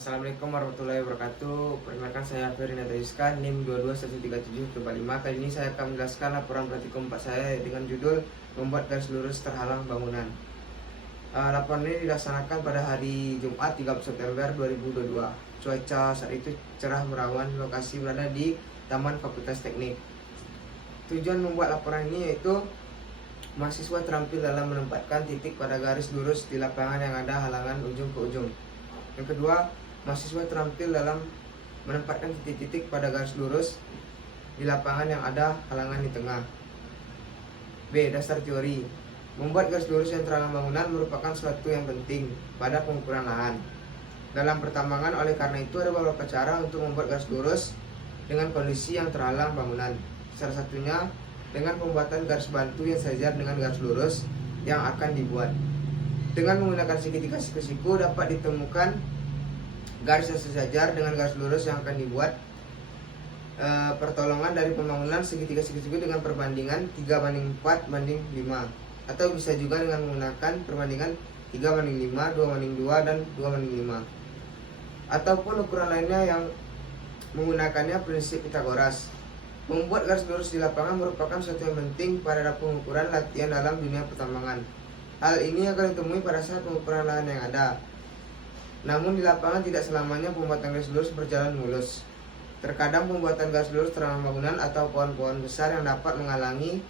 Assalamualaikum warahmatullahi wabarakatuh. Perkenalkan saya Ferinata Rizka, NIM 22137445. Kali ini saya akan menjelaskan laporan praktikum 4 saya dengan judul membuat garis lurus terhalang bangunan. Laporan ini dilaksanakan pada hari Jumat 30 September 2022. Cuaca saat itu cerah merawan, lokasi berada di Taman Fakultas Teknik. Tujuan membuat laporan ini yaitu mahasiswa terampil dalam menempatkan titik pada garis lurus di lapangan yang ada halangan ujung ke ujung. Yang kedua, mahasiswa terampil dalam menempatkan titik-titik pada garis lurus di lapangan yang ada halangan di tengah. B. Dasar teori. Membuat garis lurus yang terhalang bangunan merupakan suatu yang penting pada pengukuran lahan dalam pertambangan. Oleh karena itu ada beberapa cara untuk membuat garis lurus dengan kondisi yang terhalang bangunan. Salah satunya dengan pembuatan garis bantu yang sejajar dengan garis lurus yang akan dibuat. Dengan menggunakan segitiga siku-siku dapat ditemukan garis yang sejajar dengan garis lurus yang akan dibuat. Pertolongan dari pembangunan segitiga siku-siku dengan perbandingan 3:4:5, atau bisa juga dengan menggunakan perbandingan 3:5, 2:2, dan 2:5, ataupun ukuran lainnya yang menggunakannya prinsip Pitagoras. Membuat garis lurus di lapangan merupakan suatu yang penting pada pengukuran latihan dalam dunia pertambangan. Hal ini akan ditemui pada saat pengukuran lahan yang ada. Namun di lapangan tidak selamanya pembuatan garis lurus berjalan mulus. Terkadang pembuatan garis lurus terhalang bangunan atau pohon-pohon besar yang dapat menghalangi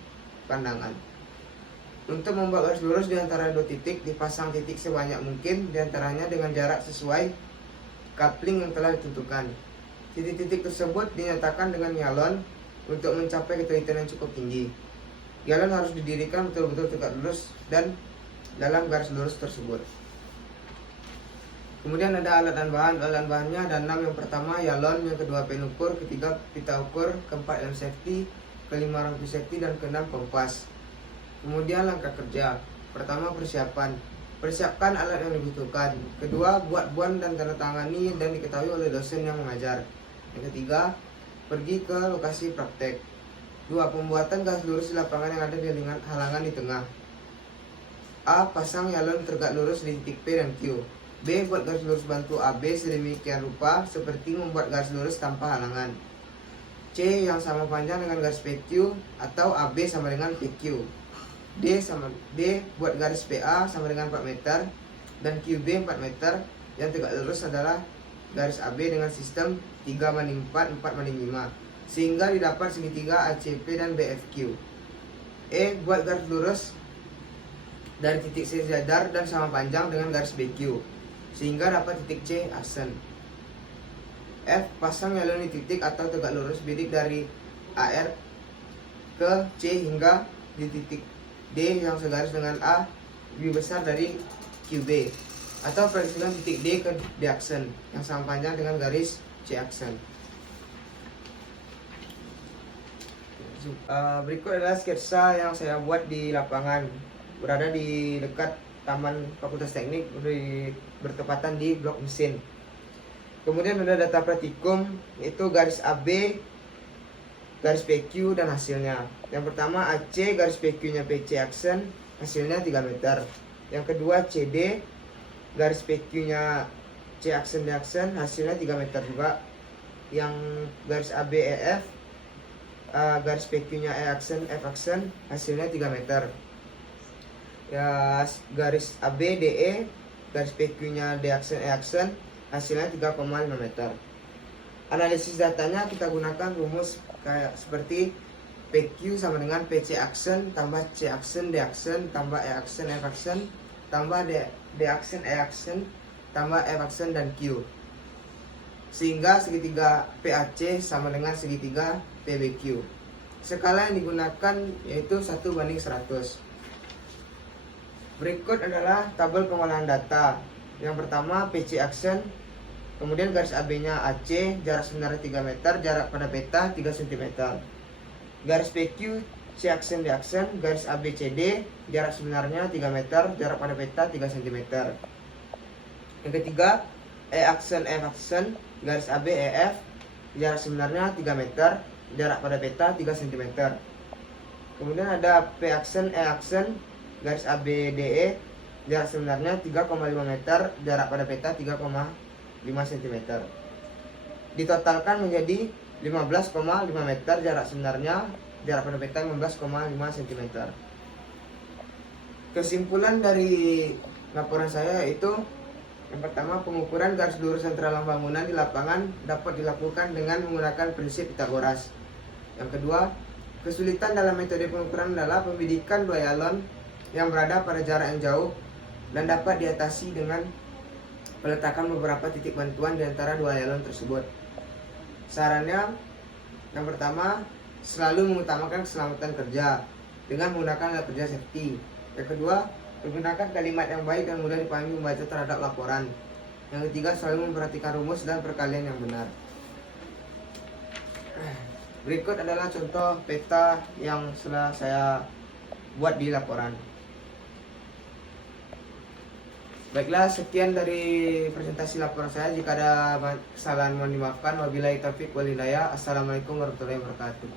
pandangan. Untuk membuat garis lurus di antara dua titik, dipasang titik sebanyak mungkin di antaranya dengan jarak sesuai coupling yang telah ditentukan. Titik-titik tersebut dinyatakan dengan nyalon untuk mencapai ketelitian yang cukup tinggi. Galon harus didirikan betul-betul tegak lurus dan dalam garis lurus tersebut. Kemudian ada alat dan bahan. Alat bahannya ada 6. Yang pertama yalon, yang kedua pen ukur, ketiga pita ukur, keempat lem safety, kelima rampu safety, dan keenam kompas. Kemudian langkah kerja. Pertama, persiapan. Persiapkan alat yang dibutuhkan. Kedua, buat buan dan tanda tangani dan diketahui oleh dosen yang mengajar. Yang ketiga, pergi ke lokasi praktek. 2. Pembuatan garis lurus di lapangan yang ada di halangan di tengah. A. Pasang yalon tegak lurus di titik P dan Q. B. Buat garis lurus bantu AB sedemikian rupa seperti membuat garis lurus tanpa halangan. C. Yang sama panjang dengan garis PQ atau AB sama dengan PQ. D. Buat garis PA sama dengan 4 meter dan QB 4 meter. Yang tegak lurus adalah garis AB dengan sistem 3:4, 4:5, sehingga didapat segitiga ACP dan BFQ. E. Buat garis lurus dari titik C sejajar dan sama panjang dengan garis BQ, sehingga dapat titik C aksen. F. Pasang yalon di titik atau tegak lurus bidik dari AR ke C hingga di titik D yang segaris dengan A lebih besar dari QB, atau proyeksikan titik D ke D aksen yang sama panjang dengan garis C aksen. Berikut adalah sketsa yang saya buat di lapangan, berada di dekat Taman Fakultas Teknik, bertepatan di blok mesin. Kemudian ada data praktikum, yaitu garis AB, garis PQ, dan hasilnya. Yang pertama AC, garis PQ-nya PC aksen, hasilnya 3 meter. Yang kedua CD, garis PQ-nya C aksen D aksen, hasilnya 3 meter juga. Yang garis AB EF, garis PQ-nya E aksen F aksen, hasilnya 3 meter. Ya, garis AB DE, garis PQ-nya D aksen E aksen, hasilnya 3,5 meter. Analisis datanya kita gunakan rumus kayak seperti PQ sama dengan PC aksen tambah C aksen D aksen tambah E aksen F aksen tambah D aksen E aksen tambah F aksen dan Q, sehingga segitiga PAC sama dengan segitiga PBQ. Skala yang digunakan yaitu 1:100. Berikut adalah tabel pengolahan data. Yang pertama PC aksen, kemudian garis AB-nya AC, jarak sebenarnya 3 meter, jarak pada peta 3 cm. Garis PQ C aksen D aksen, garis AB CD, jarak sebenarnya 3 meter, jarak pada peta 3 cm. Yang ketiga E aksen F aksen, garis AB EF, jarak sebenarnya 3 meter, jarak pada peta 3 cm. Kemudian ada P aksen E aksen, garis AB DE, jarak sebenarnya 3,5 meter, jarak pada peta 3,5 cm. Ditotalkan menjadi 15,5 meter jarak sebenarnya, jarak pada peta 15,5 cm. Kesimpulan dari laporan saya yaitu yang pertama, pengukuran garis lurus dan terhalang bangunan di lapangan dapat dilakukan dengan menggunakan prinsip Pitagoras. Yang kedua, kesulitan dalam metode pengukuran adalah pembidikan dua yalon yang berada pada jarak yang jauh dan dapat diatasi dengan peletakan beberapa titik bantuan di antara dua yalon tersebut. Sarannya, yang pertama, selalu mengutamakan keselamatan kerja dengan menggunakan alat kerja safety. Yang kedua, menggunakan kalimat yang baik dan mudah dipahami membaca terhadap laporan. Yang ketiga, selalu memperhatikan rumus dan perkalian yang benar. Berikut adalah contoh peta yang telah saya buat di laporan. Baiklah, sekian dari presentasi laporan saya. Jika ada kesalahan mohon dimaafkan. Wabillahi taufiq wal hidayah. Assalamualaikum warahmatullahi wabarakatuh.